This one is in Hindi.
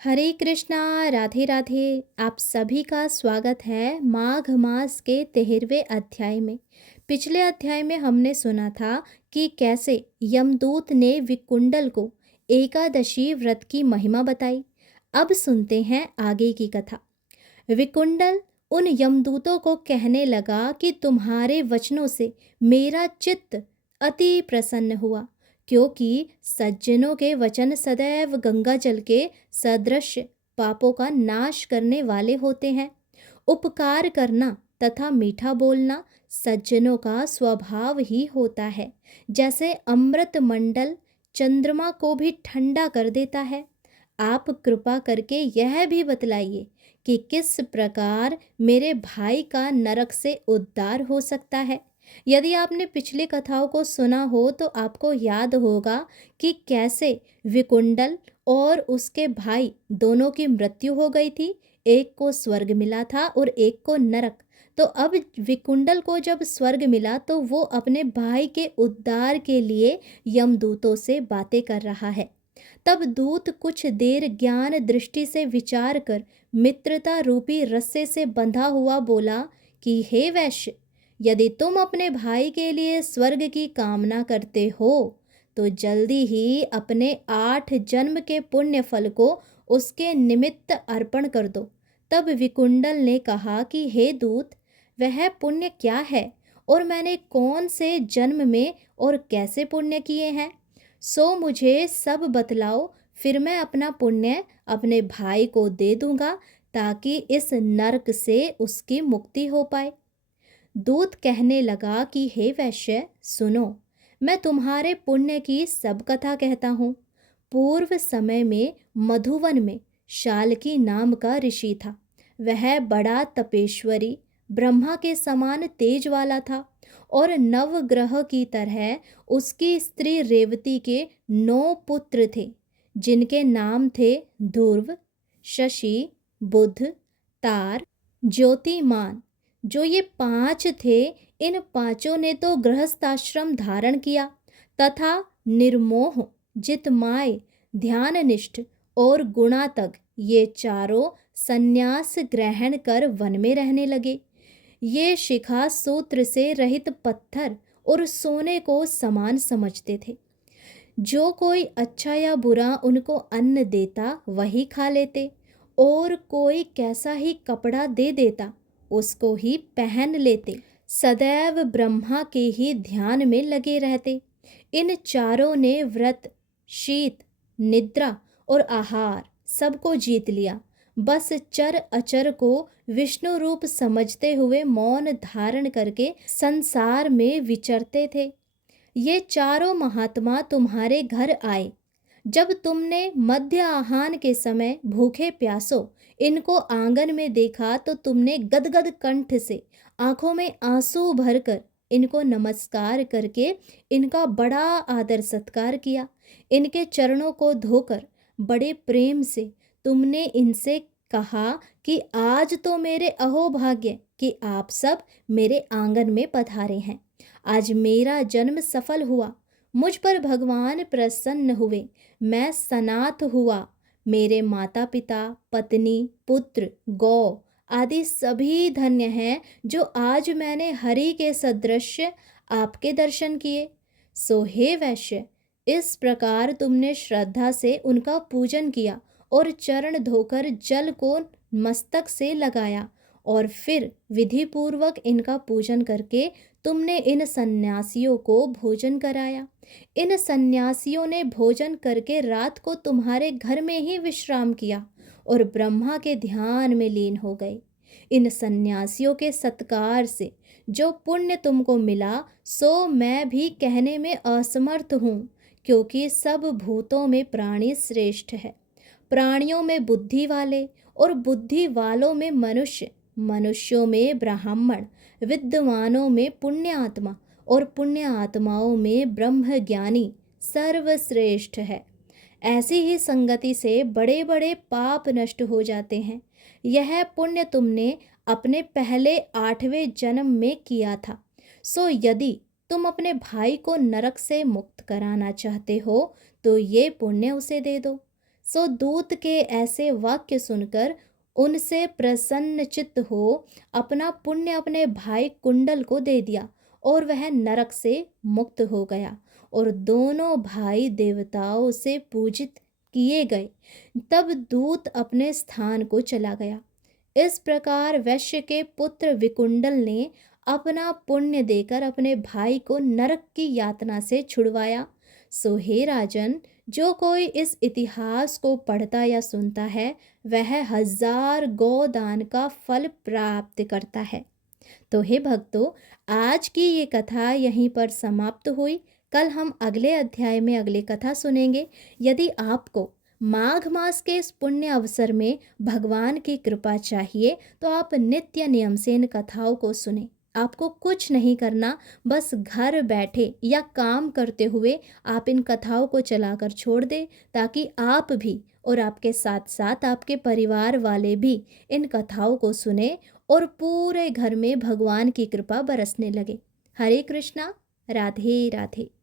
हरे कृष्णा, राधे राधे। आप सभी का स्वागत है माघ मास के 13वें अध्याय में। पिछले अध्याय में हमने सुना था कि कैसे यमदूत ने विकुंडल को एकादशी व्रत की महिमा बताई। अब सुनते हैं आगे की कथा। विकुंडल उन यमदूतों को कहने लगा कि तुम्हारे वचनों से मेरा चित्त अति प्रसन्न हुआ, क्योंकि सज्जनों के वचन सदैव गंगा जल के सदृश पापों का नाश करने वाले होते हैं। उपकार करना तथा मीठा बोलना सज्जनों का स्वभाव ही होता है। जैसे अमृत मंडल चंद्रमा को भी ठंडा कर देता है। आप कृपा करके यह भी बतलाइए कि किस प्रकार मेरे भाई का नरक से उद्धार हो सकता है। यदि आपने पिछली कथाओं को सुना हो तो आपको याद होगा कि कैसे विकुंडल और उसके भाई दोनों की मृत्यु हो गई थी। एक को स्वर्ग मिला था और एक को नरक। तो अब विकुंडल को जब स्वर्ग मिला तो वो अपने भाई के उद्धार के लिए यमदूतों से बातें कर रहा है। तब दूत कुछ देर ज्ञान दृष्टि से विचार कर मित्रता रूपी रस्से से बंधा हुआ बोला कि हे वैश्य, यदि तुम अपने भाई के लिए स्वर्ग की कामना करते हो तो जल्दी ही अपने 8 जन्म के पुण्य फल को उसके निमित्त अर्पण कर दो। तब विकुंडल ने कहा कि हे दूत, वह पुण्य क्या है और मैंने कौन से जन्म में और कैसे पुण्य किए हैं, सो मुझे सब बतलाओ। फिर मैं अपना पुण्य अपने भाई को दे दूंगा ताकि इस नरक से उसकी मुक्ति हो पाए। दूत कहने लगा कि हे वैश्य, सुनो, मैं तुम्हारे पुण्य की सब कथा कहता हूँ। पूर्व समय में मधुवन में शाल्की नाम का ऋषि था। वह बड़ा तपेश्वरी, ब्रह्मा के समान तेज वाला था और नवग्रह की तरह उसकी स्त्री रेवती के 9 पुत्र थे, जिनके नाम थे ध्रुव, शशि, बुध, तार, ज्योतिमान। जो ये 5 थे, इन पांचों ने तो गृहस्थाश्रम धारण किया तथा निर्मोह, जितमाय, ध्याननिष्ठ और गुणातक ये चारों संन्यास ग्रहण कर वन में रहने लगे। ये शिखा सूत्र से रहित पत्थर और सोने को समान समझते थे। जो कोई अच्छा या बुरा उनको अन्न देता वही खा लेते, और कोई कैसा ही कपड़ा दे देता उसको ही पहन लेते। सदैव ब्रह्मा के ही ध्यान में लगे रहते। इन चारों ने व्रत, शीत, निद्रा और आहार सबको जीत लिया। बस चर अचर को विष्णु रूप समझते हुए मौन धारण करके संसार में विचरते थे। ये चारों महात्मा तुम्हारे घर आए। जब तुमने मध्य आहान के समय भूखे प्यासों इनको आंगन में देखा तो तुमने गदगद कंठ से आंखों में आंसू भरकर इनको नमस्कार करके इनका बड़ा आदर सत्कार किया। इनके चरणों को धोकर बड़े प्रेम से तुमने इनसे कहा कि आज तो मेरे अहोभाग्य कि आप सब मेरे आंगन में पधारे हैं। आज मेरा जन्म सफल हुआ, मुझ पर भगवान प्रसन्न हुए, मैं सनाथ हुआ। मेरे माता पिता, पत्नी, पुत्र, गौ आदि सभी धन्य हैं जो आज मैंने हरि के सदृश आपके दर्शन किए। सो हे वैश्य, इस प्रकार तुमने श्रद्धा से उनका पूजन किया और चरण धोकर जल को मस्तक से लगाया, और फिर विधि पूर्वक इनका पूजन करके तुमने इन सन्यासियों को भोजन कराया। इन सन्यासियों ने भोजन करके रात को तुम्हारे घर में ही विश्राम किया और ब्रह्मा के ध्यान में लीन हो गए। इन सन्यासियों के सत्कार से जो पुण्य तुमको मिला सो मैं भी कहने में असमर्थ हूँ, क्योंकि सब भूतों में प्राणी श्रेष्ठ है। प्राणियों में बुद्धि वाले और बुद्धि वालों में मनुष्य, मनुष्यों में ब्राह्मण, विद्वानों में पुण्य आत्मा और पुण्य आत्माओं में ब्रह्म ज्ञानी सर्वश्रेष्ठ है। ऐसी ही संगति से बड़े बड़े पाप नष्ट हो जाते हैं। यह पुण्य तुमने अपने पहले 8वें जन्म में किया था। सो यदि तुम अपने भाई को नरक से मुक्त कराना चाहते हो तो ये पुण्य उसे दे दो। सो दूत के ऐसे वाक्य सुनकर उनसे प्रसन्नचित्त हो अपना पुण्य अपने भाई कुंडल को दे दिया और वह नरक से मुक्त हो गया और दोनों भाई देवताओं से पूजित किए गए। तब दूत अपने स्थान को चला गया। इस प्रकार वैश्य के पुत्र विकुंडल ने अपना पुण्य देकर अपने भाई को नरक की यातना से छुड़वाया। सो हे राजन, जो कोई इस इतिहास को पढ़ता या सुनता है वह 1000 गोदान का फल प्राप्त करता है। तो हे भक्तों, आज की ये कथा यहीं पर समाप्त हुई। कल हम अगले अध्याय में अगली कथा सुनेंगे। यदि आपको माघ मास के इस पुण्य अवसर में भगवान की कृपा चाहिए तो आप नित्य नियम से इन कथाओं को सुने। आपको कुछ नहीं करना, बस घर बैठे या काम करते हुए आप इन कथाओं को चलाकर छोड़ दें, ताकि आप भी और आपके साथ साथ आपके परिवार वाले भी इन कथाओं को सुने और पूरे घर में भगवान की कृपा बरसने लगे। हरे कृष्णा, राधे राधे।